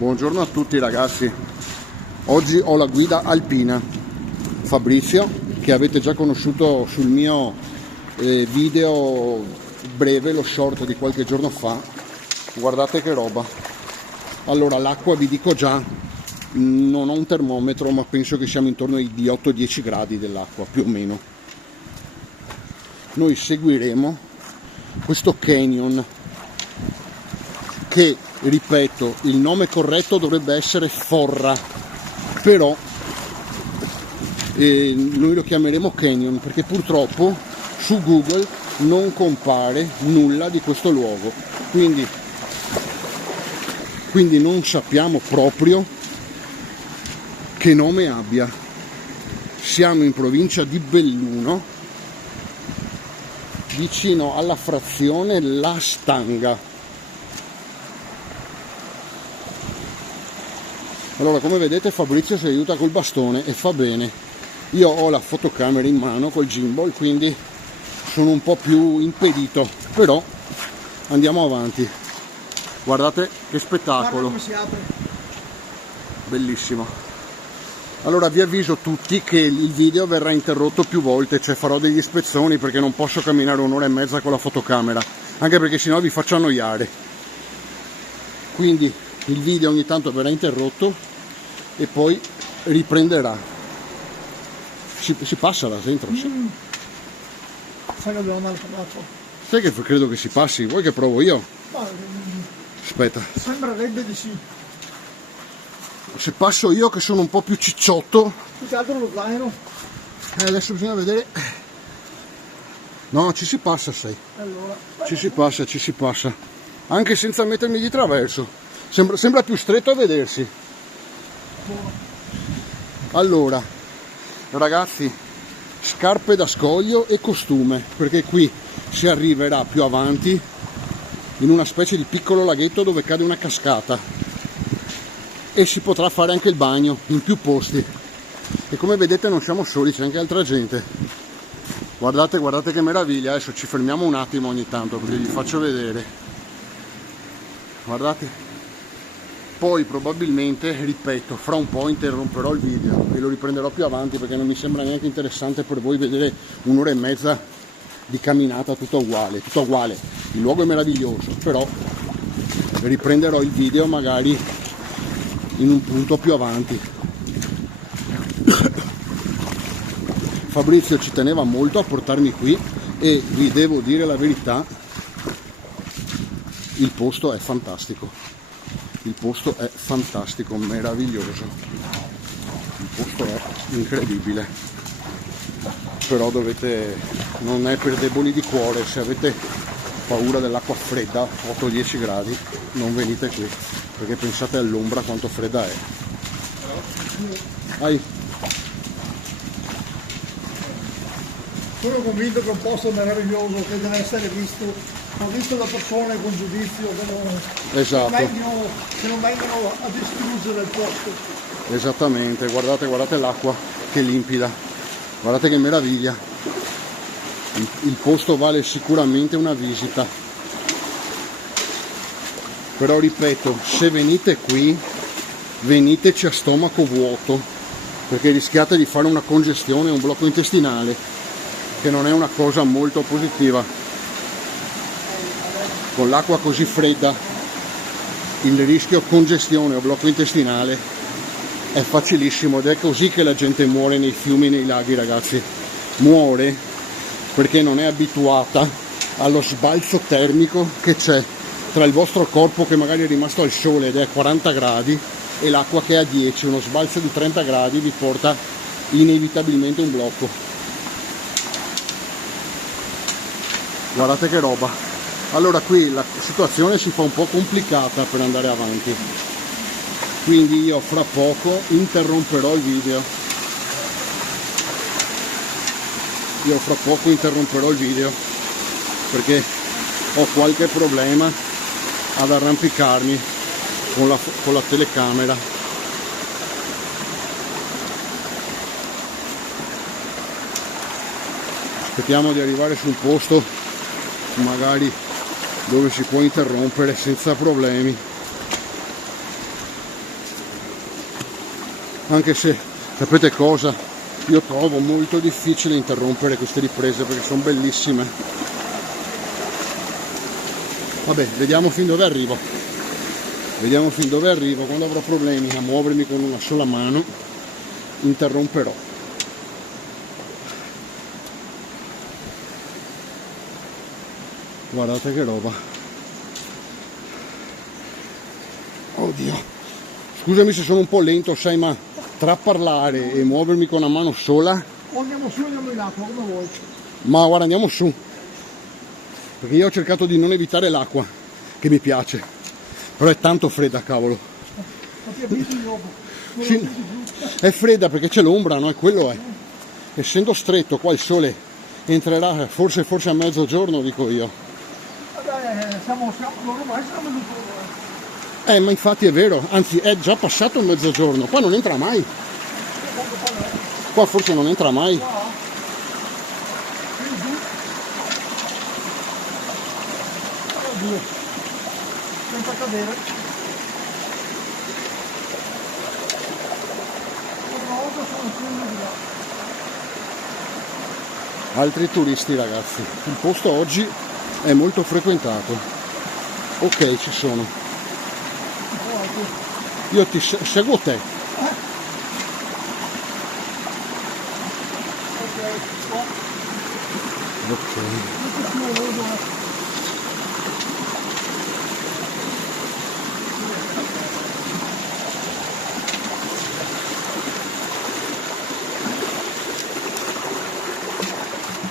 Buongiorno a tutti ragazzi, oggi ho la guida alpina. Fabrizio, che avete già conosciuto sul mio video breve, lo short di qualche giorno fa. Guardate che roba. Allora, l'acqua vi dico già, non ho un termometro, ma penso che siamo intorno ai 8-10 gradi dell'acqua, più o meno. Noi seguiremo questo canyon che, ripeto, il nome corretto dovrebbe essere Forra, però noi lo chiameremo canyon perché purtroppo su Google non compare nulla di questo luogo, quindi non sappiamo proprio che nome abbia. Siamo in provincia di Belluno, vicino alla frazione La Stanga. Allora, come vedete, Fabrizio si aiuta col bastone e fa bene. Io ho la fotocamera in mano col gimbal, quindi sono un po' più impedito, però andiamo avanti. Guardate che spettacolo. Guarda come si apre. Bellissimo. Allora, vi avviso tutti che il video verrà interrotto più volte, cioè farò degli spezzoni perché non posso camminare un'ora e mezza con la fotocamera, anche perché sennò vi faccio annoiare. Quindi il video ogni tanto verrà interrotto e poi riprenderà. Si passa là dentro? Sì. Sai che dobbiamo andare l'acqua? Sai che credo che si passi? Vuoi che provo io? Ma, Aspetta. sembrerebbe di sì. Se passo io, che sono un po' più cicciotto. Più che altro lo zaino. Adesso bisogna vedere. No, ci si passa, sai. Allora. Ci si passa. Anche senza mettermi di traverso. Sembra più stretto a vedersi. Allora, ragazzi, scarpe da scoglio e costume, perché qui si arriverà più avanti in una specie di piccolo laghetto dove cade una cascata e si potrà fare anche il bagno in più posti. E come vedete non siamo soli, c'è anche altra gente. Guardate che meraviglia. Adesso ci fermiamo un attimo ogni tanto perché vi faccio vedere. Guardate. Poi probabilmente, ripeto, fra un po' interromperò il video e lo riprenderò più avanti perché non mi sembra neanche interessante per voi vedere un'ora e mezza di camminata tutto uguale. Il luogo è meraviglioso, però riprenderò il video magari in un punto più avanti. Fabrizio ci teneva molto a portarmi qui e vi devo dire la verità, il posto è fantastico. Il posto è fantastico, meraviglioso. Il posto è incredibile. Però non è per deboli di cuore. Se avete paura dell'acqua fredda, 8-10 gradi, non venite qui, perché pensate all'ombra quanto fredda è. Vai. Sono convinto che è un posto meraviglioso che deve essere visto. Ho visto da persone con giudizio Esatto. che non vengono a distruggere il posto. Esattamente, guardate l'acqua che limpida, guardate che meraviglia. Il posto vale sicuramente una visita, però ripeto, se venite qui veniteci a stomaco vuoto, perché rischiate di fare una congestione, un blocco intestinale, che non è una cosa molto positiva. Con l'acqua così fredda il rischio congestione o blocco intestinale è facilissimo, ed è così che la gente muore nei fiumi e nei laghi, ragazzi. Muore perché non è abituata allo sbalzo termico che c'è tra il vostro corpo, che magari è rimasto al sole ed è a 40 gradi, e l'acqua che è a 10. Uno sbalzo di 30 gradi vi porta inevitabilmente un blocco. Guardate che roba. Allora, qui la situazione si fa un po' complicata per andare avanti, quindi io fra poco interromperò il video. Perché ho qualche problema ad arrampicarmi con la telecamera. Aspettiamo di arrivare sul posto magari dove si può interrompere senza problemi. Anche se, sapete cosa? Io trovo molto difficile interrompere queste riprese perché sono bellissime. Vabbè, vediamo fin dove arrivo. Vediamo fin dove arrivo. Quando avrò problemi a muovermi con una sola mano, interromperò. Guardate che roba. Oddio. Scusami se sono un po' lento, sai, ma tra parlare e muovermi con una mano sola... O andiamo su o andiamo in acqua, come vuoi. Ma guarda, andiamo su. Perché io ho cercato di non evitare l'acqua, che mi piace. Però è tanto fredda, cavolo. Ma ti abitui dopo. Sì, è fredda perché c'è l'ombra, no? E quello è. Essendo stretto, qua il sole entrerà forse a mezzogiorno, dico io. Vabbè, ormai siamo venuti. Ma infatti è vero, anzi è già passato il mezzogiorno, qua non entra mai. Qua forse non entra mai. Oddio, senza cadere. Una volta sono scesi di là. Altri turisti, ragazzi. Il posto oggi è molto frequentato. Ok, ci sono. Io ti seguo te. Ok.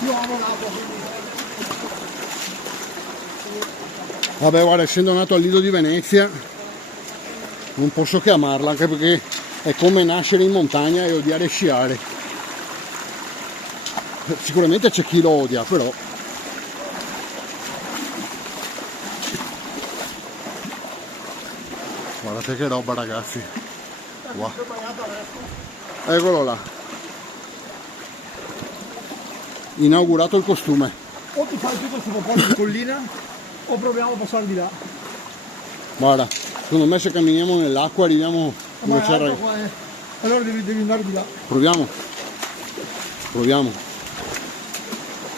Io amo l'acqua, quindi. Vabbè, guarda, essendo nato al Lido di Venezia non posso che amarla, anche perché è come nascere in montagna e odiare sciare. Sicuramente c'è chi lo odia, però guardate che roba, ragazzi. Wow. Eccolo là, inaugurato il costume. O ti fai tutto questo po' di collina o proviamo a passare di là. Guarda, secondo me se camminiamo nell'acqua arriviamo dove c'è il... Allora devi andare di là. Proviamo. Proviamo.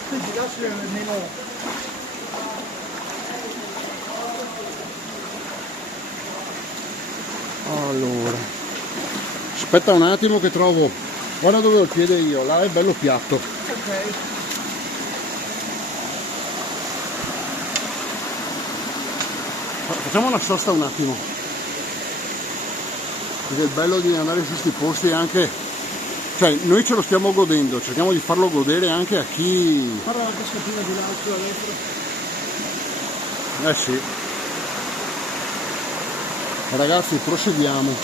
Sì, di là c'è almeno. Allora, aspetta un attimo che trovo. Guarda dove ho il piede io, là è bello piatto. Ok. Facciamo una sosta un attimo, perché il bello di andare su questi posti è anche, cioè noi ce lo stiamo godendo, cerchiamo di farlo godere anche a chi... Guarda la cascatina di là sulla destra. Eh sì. Ragazzi, proseguiamo.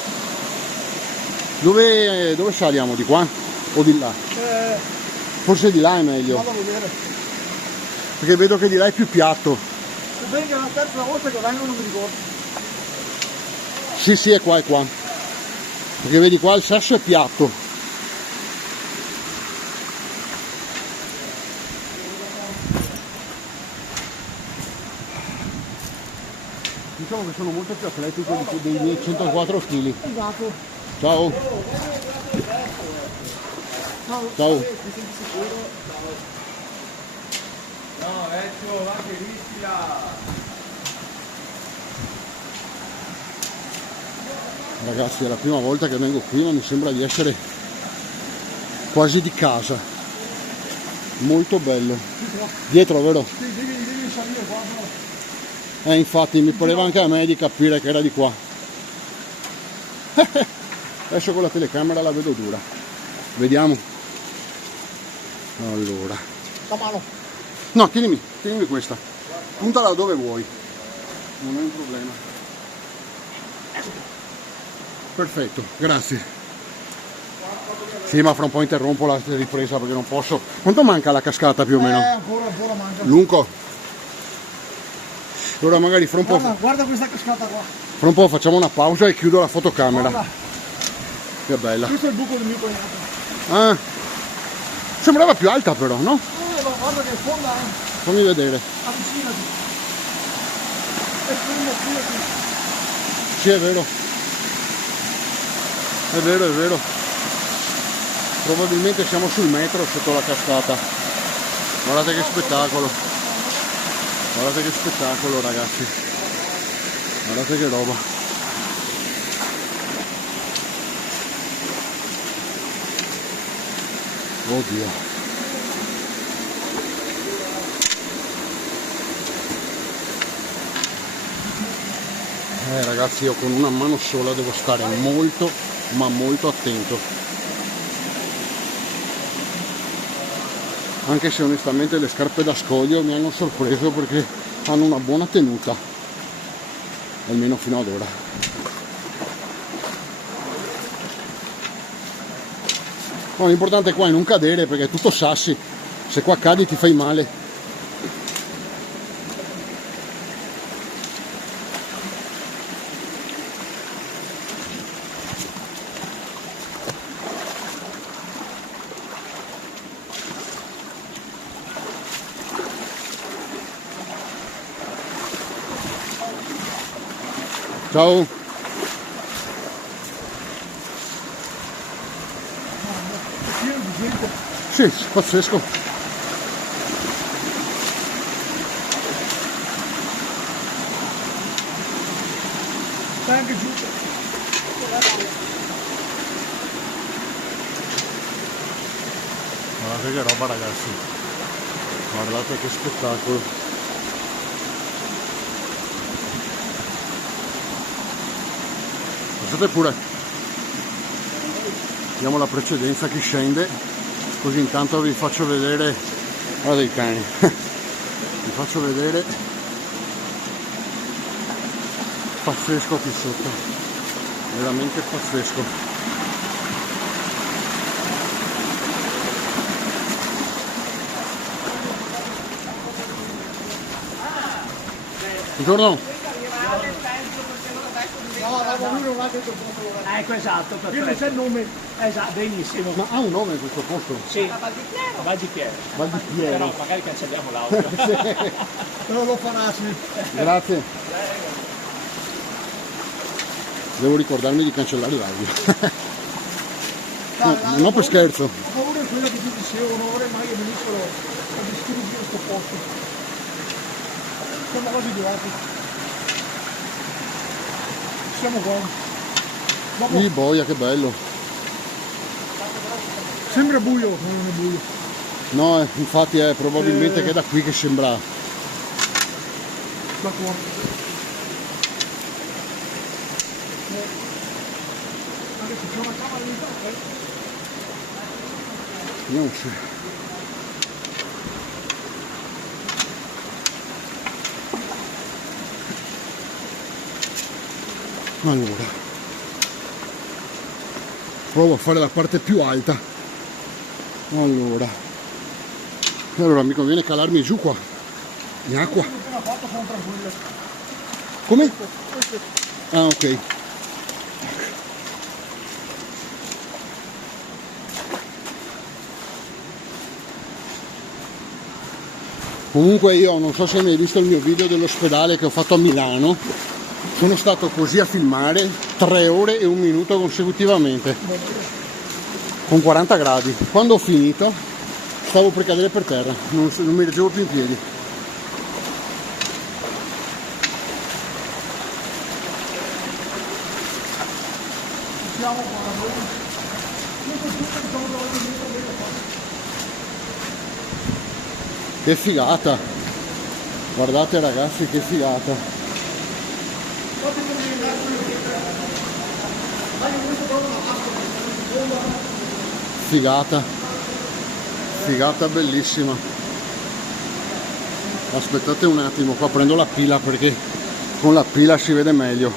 Dove saliamo? Di qua o di là? Forse di là è meglio, Vado a vedere. perché vedo che di là è più piatto. Sebbene che è la terza volta che vengo non mi ricordo. Sì, sì, è qua, perché vedi qua il sasso è piatto. Diciamo che sono molto più atletico dei miei 104 kg. Esatto. Ciao. Ciao. No, Ezio, va che rischia! Ragazzi, è la prima volta che vengo qui, ma mi sembra di essere quasi di casa. Molto bello. Dietro, vero? Sì, devi salire qua. Infatti mi pareva anche a me di capire che era di qua. Adesso con la telecamera la vedo dura. Vediamo. Allora. La mano. No, tienimi questa. Puntala dove vuoi. Non è un problema. Perfetto, grazie. Sì, ma fra un po' interrompo la ripresa perché non posso. Quanto manca la cascata più o meno? Ancora manca. Lungo? Allora magari fra un po'. Guarda questa cascata qua. Fra un po' facciamo una pausa e chiudo la fotocamera. Guarda. Che bella. Questo è il buco del mio cognato. Ah, sembrava più alta però, no? Ma guarda che fonda è. Fammi vedere. Avvicinati. È fonda qui. Sì, è vero. È vero, è vero. Probabilmente siamo sul metro sotto la cascata. Guardate che spettacolo. Guardate che spettacolo, ragazzi. Guardate che roba. Oddio. Ragazzi, io con una mano sola devo stare molto, ma molto attento. Anche se onestamente le scarpe da scoglio mi hanno sorpreso perché hanno una buona tenuta, almeno fino ad ora. No, l'importante qua è non cadere perché è tutto sassi, se qua cadi ti fai male. Ciao. Sì, pazzesco. Stai anche giù. Guardate che roba, ragazzi. Guardate che spettacolo. Passate pure. Diamo la precedenza a chi scende, così intanto vi faccio vedere. Guarda i cani. Vi faccio vedere. Pazzesco qui sotto. Veramente pazzesco. Buongiorno. No, lui non ha detto posto. Ecco, esatto, Qui non c'è il nome. esatto, benissimo. Ma ha un nome questo posto? Sì, Val di Piero. Val di Piero. Però magari cancelliamo l'audio. Però lo farà, sì. Grazie. Devo ricordarmi di cancellare l'audio. Non per scherzo. A favore di quella che ti dicevo, non vorrei mai che venissero a distruggere questo posto. Siamo quasi arrivati. Siamo qua. Dopo, Sì, boia, che bello. sembra buio, ma non è buio. No, infatti è probabilmente che è da qui che sembra. Da qua. Adesso c'è una cavalletta. Non so. Allora, provo a fare la parte più alta. Allora, mi conviene calarmi giù qua in acqua. Appena fatto sono tranquille. Come? Queste. Ah, ok. Comunque io non so se mi hai visto il mio video dell'ospedale che ho fatto a Milano. Sono stato così a filmare 3 ore e 1 minuto consecutivamente con 40 gradi. Quando ho finito stavo per cadere per terra, non mi reggevo più in piedi. Siamo qua. Che figata, guardate ragazzi, che figata. Figata, figata bellissima. Aspettate un attimo, qua prendo la pila perché con la pila si vede meglio.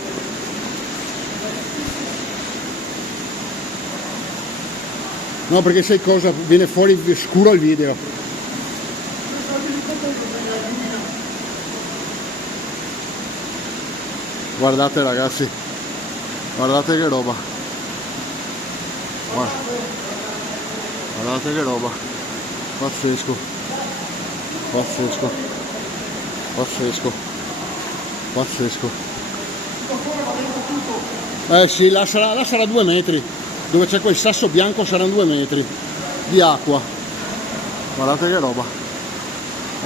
No, perché sai cosa? Viene fuori scuro il video. Guardate ragazzi, guardate che roba. Guardate che roba. Pazzesco. Pazzesco. Pazzesco. Pazzesco. Sì, là sarà 2 metri. dove c'è quel sasso bianco saranno 2 metri di acqua. Guardate che roba.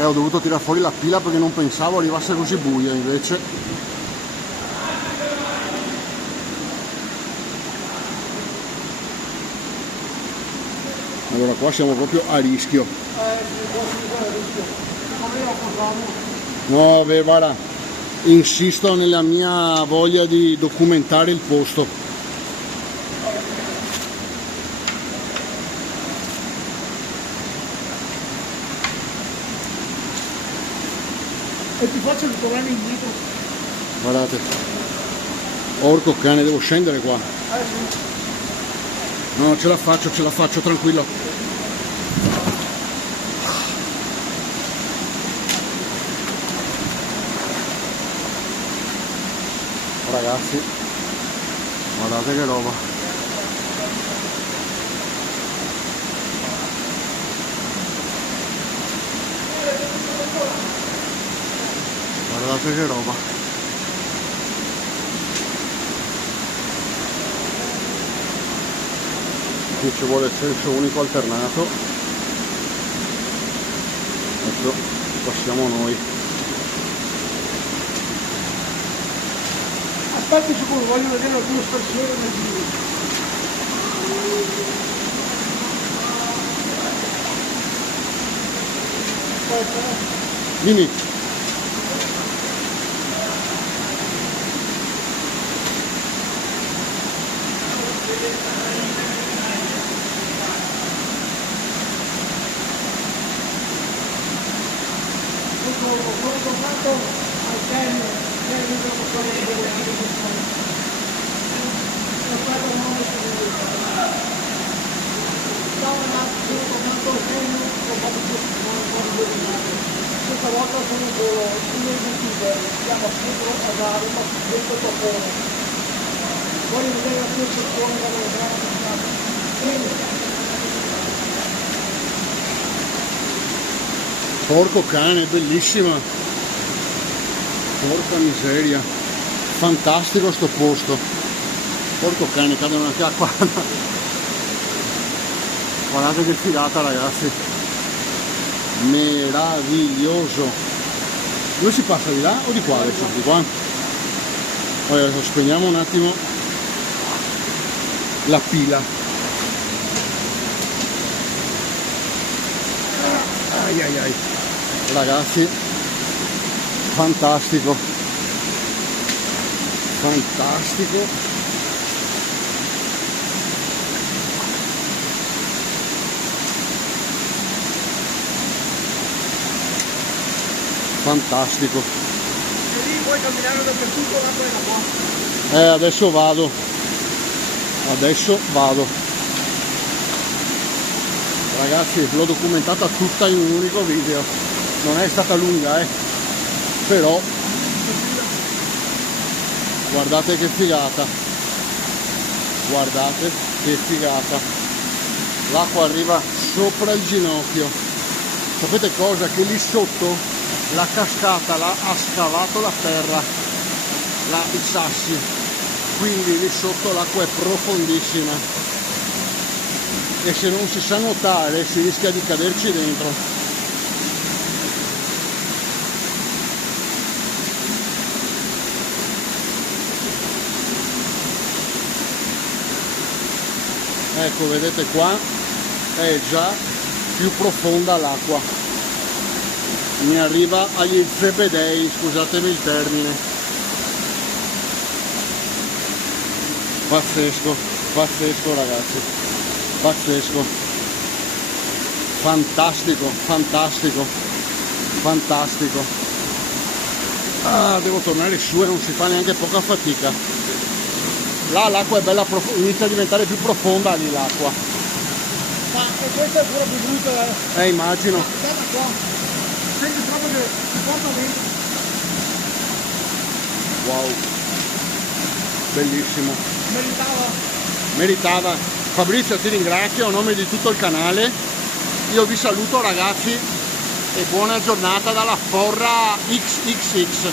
Ho dovuto tirare fuori la pila perché non pensavo arrivasse così buia, invece allora qua siamo proprio a rischio. No, beh, guarda, insisto nella mia voglia di documentare il posto. E ti faccio ritornare indietro. Guardate, orco cane, devo scendere qua. Sì. No, ce la faccio, tranquillo. Ragazzi, guardate che roba. Guardate che roba. Qui ci vuole il senso unico alternato. Adesso passiamo noi. Aspetti sicuro, voglio vedere la tua stazione nel giro. Dimmi. Sono tornato al termine. Questa volta sono un youtuber, si chiama Pietro Agari, ma questo è Topone. Voglio vedere la tua sezione da dove Porco cane, bellissima. Porca miseria. Fantastico sto posto. Porco cane, cadono anche acqua. Guardate che figata, ragazzi. Meraviglioso. Dove si passa, di là o di qua adesso? Di qua. Poi adesso spegniamo un attimo la pila. Ai ai ai. Ragazzi, fantastico. Fantastico. Fantastico. E lì puoi camminare dappertutto, l'acqua è da qua. Adesso vado. Adesso vado. Ragazzi, l'ho documentata tutta in un unico video. Non è stata lunga, però guardate che figata. Guardate che figata. L'acqua arriva sopra il ginocchio. Sapete cosa? Che lì sotto la cascata ha scavato la terra, i sassi, quindi lì sotto l'acqua è profondissima e se non si sa nuotare si rischia di caderci dentro. Ecco, vedete qua è già più profonda l'acqua. Mi arriva agli zebedei, scusatemi il termine. Pazzesco, pazzesco ragazzi, pazzesco. Fantastico, fantastico, fantastico. Ah, devo tornare su e non si fa neanche poca fatica. Là l'acqua è bella, inizia a diventare più profonda lì l'acqua. Ma questa è pure più brutta. Immagino. Guarda qua. Senti proprio che si porta dentro. Wow, bellissimo. Meritava. Fabrizio, ti ringrazio a nome di tutto il canale. Io vi saluto ragazzi e buona giornata dalla Forra XXX.